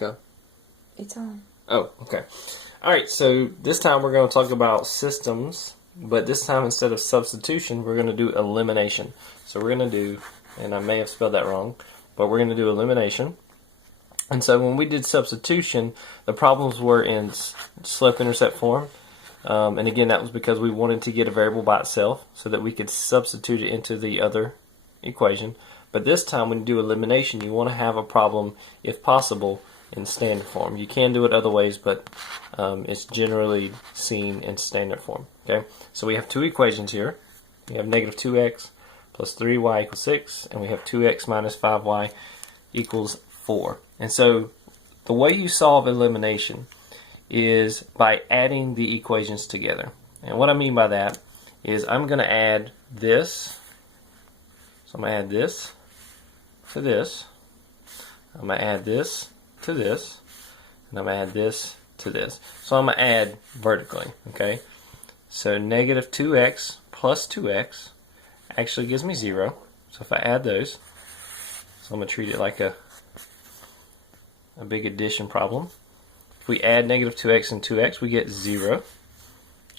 Go. It's on. Oh, okay. All right, so this time we're going to talk about systems, but this time instead of substitution, we're going to do elimination. So we're going to do, and I may have spelled that wrong, but we're going to do elimination. And so when we did substitution, the problems were in slope-intercept form. And again, that was because we wanted to get a variable by itself so that we could substitute it into the other equation. But this time when you do elimination, you want to have a problem, if possible, in standard form. You can do it other ways, but it's generally seen in standard form. Okay, so we have two equations here. We have negative 2x plus 3y equals 6, and we have 2x minus 5y equals 4. And so the way you solve elimination is by adding the equations together. And what I mean by that is I'm going to add this. So I'm going to add this to this. I'm going to add this to this. And I'm going to add this to this. So I'm going to add vertically. Okay. So negative 2x plus 2x actually gives me 0. So if I add those, so I'm going to treat it like a big addition problem. If we add negative 2x and 2x, we get 0.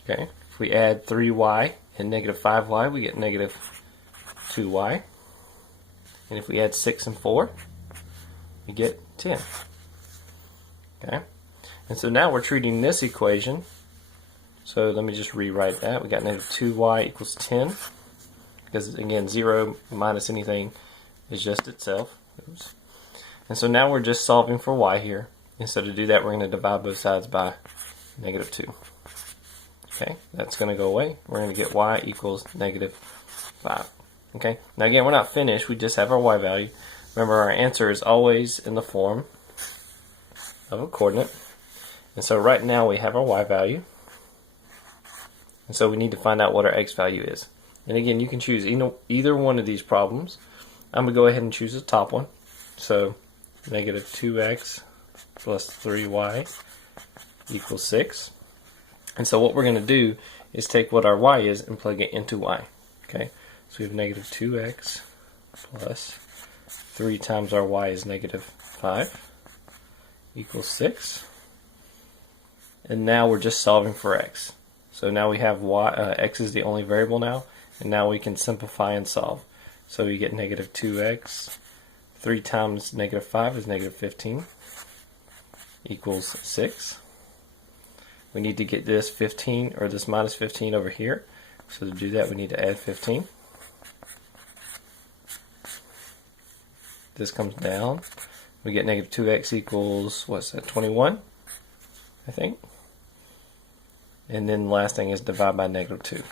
Okay. If we add 3y and negative 5y, we get negative 2y. And if we add 6 and 4, we get 10. Okay. And so now we're treating this equation. So let me just rewrite that. We got negative 2y equals 10. Because again, 0 minus anything is just itself. Oops. And so now we're just solving for y here. And so to do that, we're going to divide both sides by negative 2. Okay, that's going to go away. We're going to get y equals negative 5. Okay, now again, we're not finished. We just have our y value. Remember, our answer is always in the form of a coordinate. And so right now we have our y value. And so we need to find out what our x value is. And again, you can choose either one of these problems. I'm going to go ahead and choose the top one. So negative 2x plus 3y equals 6. And so what we're going to do is take what our y is and plug it into y. Okay, so we have negative 2x plus 3 times our y is negative 5 equals 6. And now we're just solving for x. So now we have y, x is the only variable now, and now we can simplify and solve. So we get negative 2x, 3 times negative 5 is negative 15, equals 6. We need to get this 15, or this minus 15 over here. So to do that, we need to add 15. This comes down. We get negative 2x equals, what's that, 21, I think. And then the last thing is divide by negative 2.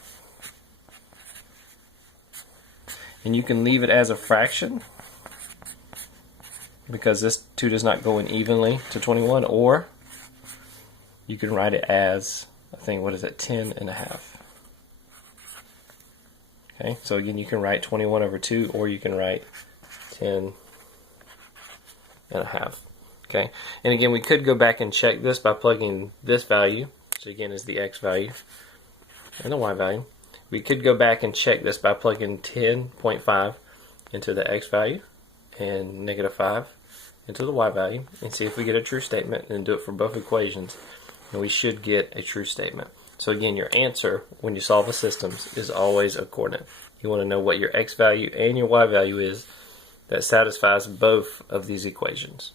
And you can leave it as a fraction because this 2 does not go in evenly to 21, or you can write it as, I think, what is it, 10 and a half. Okay, so again, you can write 21 over 2, or you can write 10 and a half. Okay, and again, we could go back and check this by plugging this value, which again is the x value, and the y value. We could go back and check this by plugging 10.5 into the x value and negative 5 into the y value and see if we get a true statement, and do it for both equations, and we should get a true statement. So again, your answer when you solve a systems is always a coordinate. You want to know what your x value and your y value is that satisfies both of these equations.